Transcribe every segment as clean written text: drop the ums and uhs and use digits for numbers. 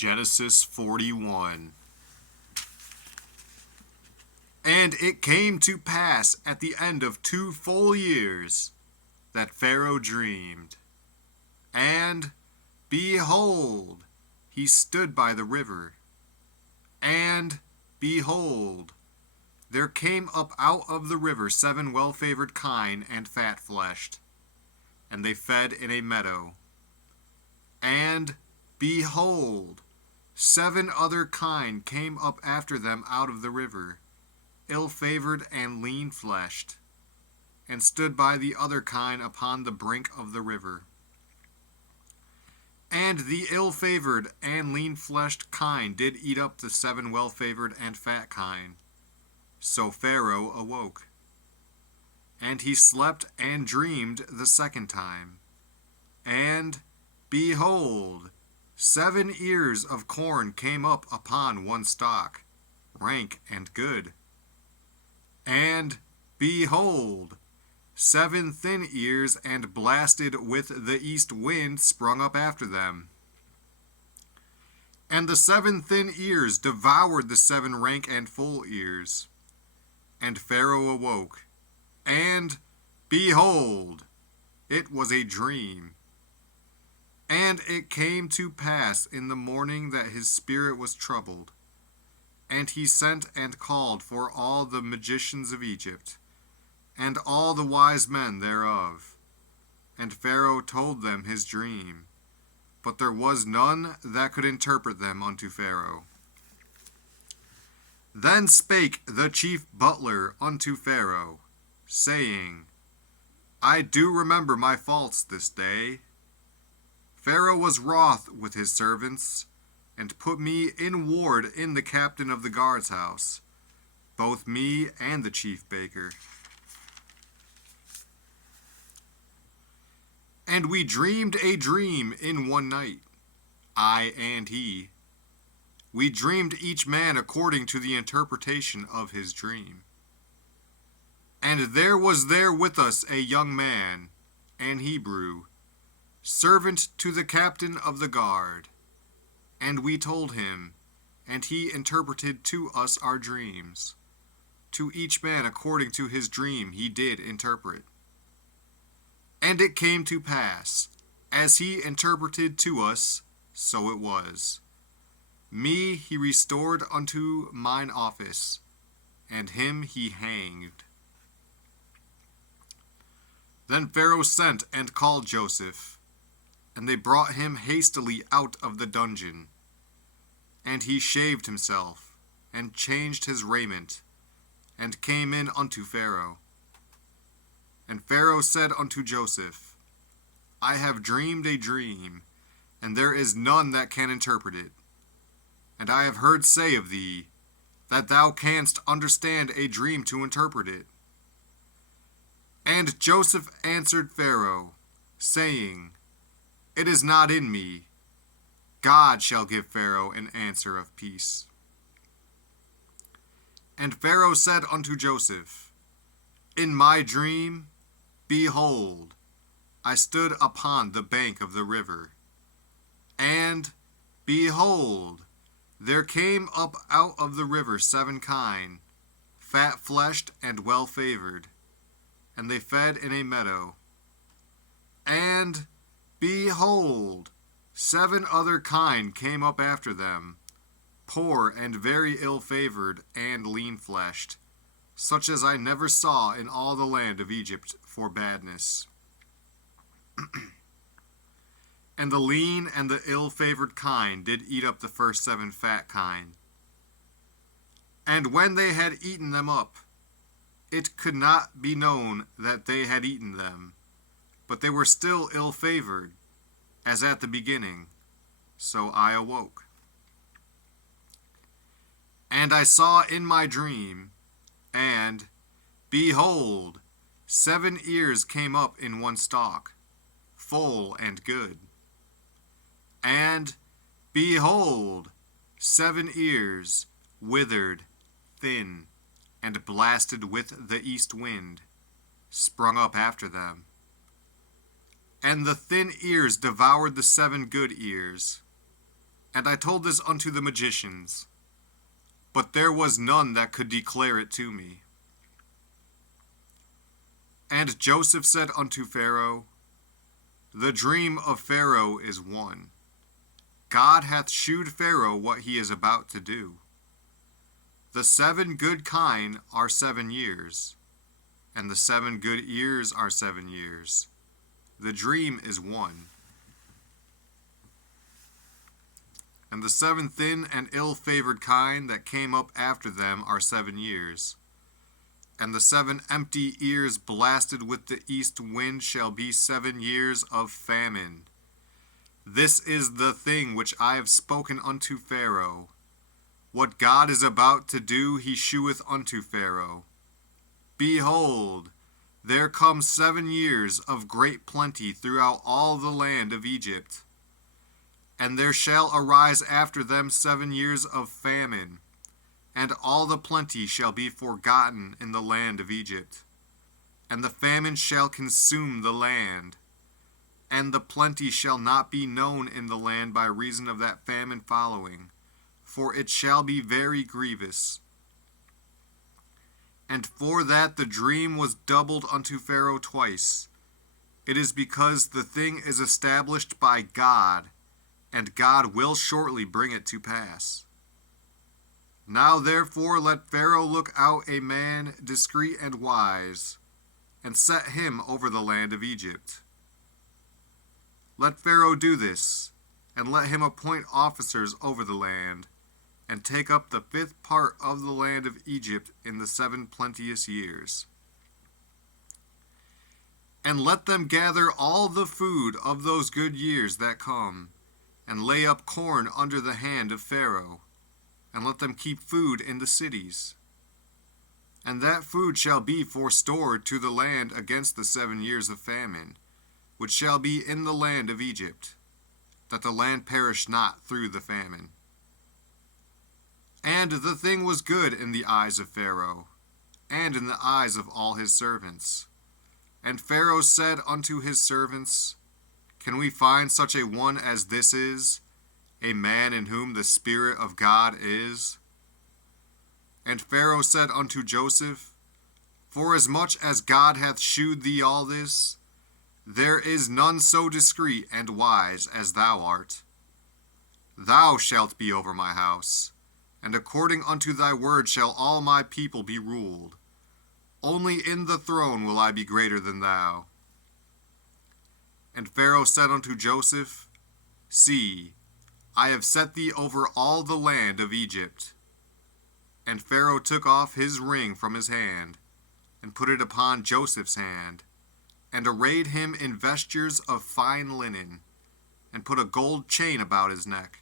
Genesis 41. And it came to pass at the end of 2 full years that Pharaoh dreamed. And, behold, he stood by the river. And, behold, there came up out of the river 7 well-favored kine and fat-fleshed, and they fed in a meadow. And, behold, 7 other kine came up after them out of the river, ill-favored and lean-fleshed, and stood by the other kine upon the brink of the river. And the ill-favored and lean-fleshed kine did eat up the 7 well-favored and fat kine. So Pharaoh awoke. And he slept and dreamed the second time. And, behold, 7 ears of corn came up upon one stalk, rank and good. And, behold, 7 thin ears and blasted with the east wind sprung up after them. And the 7 thin ears devoured the 7 rank and full ears. And Pharaoh awoke, and, behold, it was a dream. And it came to pass in the morning that his spirit was troubled. And he sent and called for all the magicians of Egypt, and all the wise men thereof. And Pharaoh told them his dream, but there was none that could interpret them unto Pharaoh. Then spake the chief butler unto Pharaoh, saying, I do remember my faults this day. Pharaoh was wroth with his servants, and put me in ward in the captain of the guard's house, both me and the chief baker. And we dreamed a dream in one night, I and he. We dreamed each man according to the interpretation of his dream. And there was there with us a young man, an Hebrew, servant to the captain of the guard. And we told him, and he interpreted to us our dreams. To each man according to his dream he did interpret. And it came to pass, as he interpreted to us, so it was. Me he restored unto mine office, and him he hanged. Then Pharaoh sent and called Joseph, and they brought him hastily out of the dungeon. And he shaved himself, and changed his raiment, and came in unto Pharaoh. And Pharaoh said unto Joseph, I have dreamed a dream, and there is none that can interpret it. And I have heard say of thee, that thou canst understand a dream to interpret it. And Joseph answered Pharaoh, saying, It is not in me. God shall give Pharaoh an answer of peace. And Pharaoh said unto Joseph, In my dream, behold, I stood upon the bank of the river, and, behold, there came up out of the river 7 kine, fat-fleshed and well-favored, and they fed in a meadow. And, behold, 7 other kine came up after them, poor and very ill-favored and lean-fleshed, such as I never saw in all the land of Egypt for badness. And the lean and the ill-favored kine did eat up the first 7 fat kine. And when they had eaten them up, it could not be known that they had eaten them, but they were still ill-favored, as at the beginning. So I awoke. And I saw in my dream, and, behold, 7 ears came up in one stalk, full and good. And, behold, 7 ears, withered, thin, and blasted with the east wind, sprung up after them. And the thin ears devoured the 7 good ears. And I told this unto the magicians, but there was none that could declare it to me. And Joseph said unto Pharaoh, The dream of Pharaoh is one. God hath shewed Pharaoh what he is about to do. The 7 good kine are 7 years, and the 7 good ears are 7 years. The dream is one. And the 7 thin and ill-favored kine that came up after them are 7 years. And the 7 empty ears blasted with the east wind shall be 7 years of famine. This is the thing which I have spoken unto Pharaoh. What God is about to do he sheweth unto Pharaoh. Behold, there come 7 years of great plenty throughout all the land of Egypt. And there shall arise after them 7 years of famine, and all the plenty shall be forgotten in the land of Egypt. And the famine shall consume the land, and the plenty shall not be known in the land by reason of that famine following, for it shall be very grievous. And for that the dream was doubled unto Pharaoh twice. It is because the thing is established by God, and God will shortly bring it to pass. Now therefore let Pharaoh look out a man discreet and wise, and set him over the land of Egypt. Let Pharaoh do this, and let him appoint officers over the land, and take up the 5th part of the land of Egypt in the 7 plenteous years. And let them gather all the food of those good years that come, and lay up corn under the hand of Pharaoh, and let them keep food in the cities. And that food shall be forestored to the land against the 7 years of famine, which shall be in the land of Egypt, that the land perish not through the famine. And the thing was good in the eyes of Pharaoh, and in the eyes of all his servants. And Pharaoh said unto his servants, Can we find such a one as this is, a man in whom the Spirit of God is? And Pharaoh said unto Joseph, Forasmuch as God hath shewed thee all this, there is none so discreet and wise as thou art. Thou shalt be over my house, and according unto thy word shall all my people be ruled. Only in the throne will I be greater than thou. And Pharaoh said unto Joseph, See, I have set thee over all the land of Egypt. And Pharaoh took off his ring from his hand, and put it upon Joseph's hand, and arrayed him in vestures of fine linen, and put a gold chain about his neck.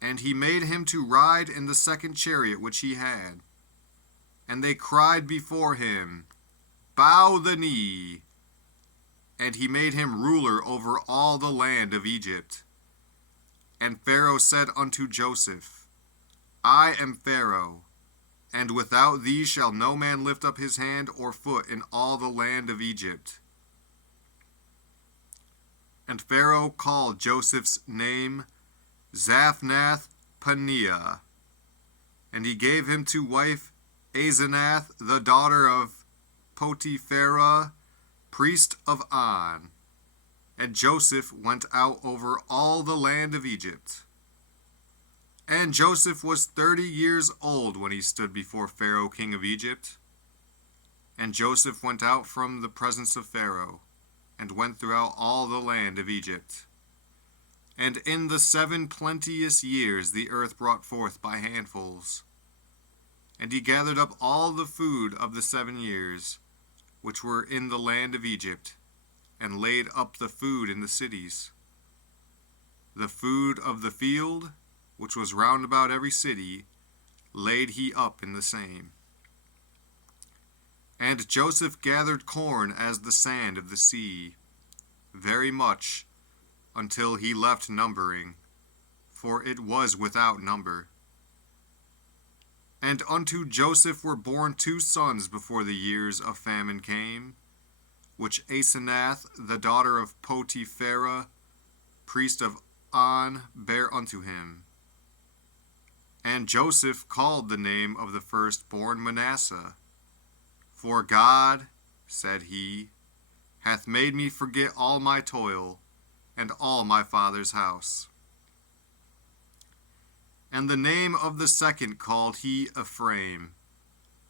And he made him to ride in the 2nd chariot which he had. And they cried before him, Bow the knee. And he made him ruler over all the land of Egypt. And Pharaoh said unto Joseph, I am Pharaoh, and without thee shall no man lift up his hand or foot in all the land of Egypt. And Pharaoh called Joseph's name Zaphnath-Paneah, and he gave him to wife Asenath, the daughter of Potipharah, priest of On. And Joseph went out over all the land of Egypt. And Joseph was 30 years old when he stood before Pharaoh king of Egypt. And Joseph went out from the presence of Pharaoh, and went throughout all the land of Egypt. And in the 7 plenteous years the earth brought forth by handfuls. And he gathered up all the food of the 7 years, which were in the land of Egypt, and laid up the food in the cities. The food of the field, which was round about every city, laid he up in the same. And Joseph gathered corn as the sand of the sea, very much, until he left numbering, for it was without number. And unto Joseph were born 2 sons before the years of famine came, which Asenath, the daughter of Potipharah, priest of on bare unto him. And Joseph called the name of the firstborn Manasseh. For God, said he, hath made me forget all my toil, and all my father's house. And the name of the second called he Ephraim,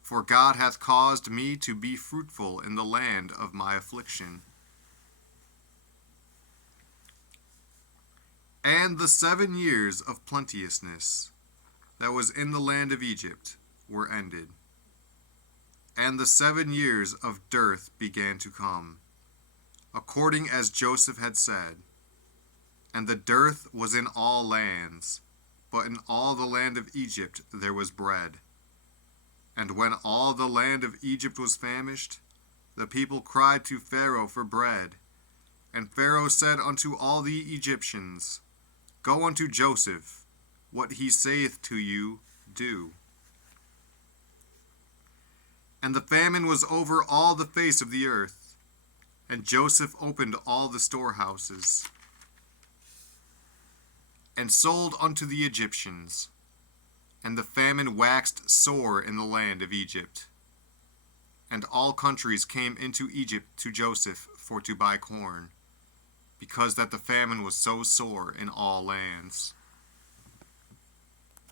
for God hath caused me to be fruitful in the land of my affliction. And the 7 years of plenteousness that was in the land of Egypt were ended, and the 7 years of dearth began to come, according as Joseph had said. And the dearth was in all lands, but in all the land of Egypt there was bread. And when all the land of Egypt was famished, the people cried to Pharaoh for bread. And Pharaoh said unto all the Egyptians, Go unto Joseph, what he saith to you, do. And the famine was over all the face of the earth, and Joseph opened all the storehouses, and sold unto the Egyptians. And the famine waxed sore in the land of Egypt. And all countries came into Egypt to Joseph for to buy corn, because that the famine was so sore in all lands.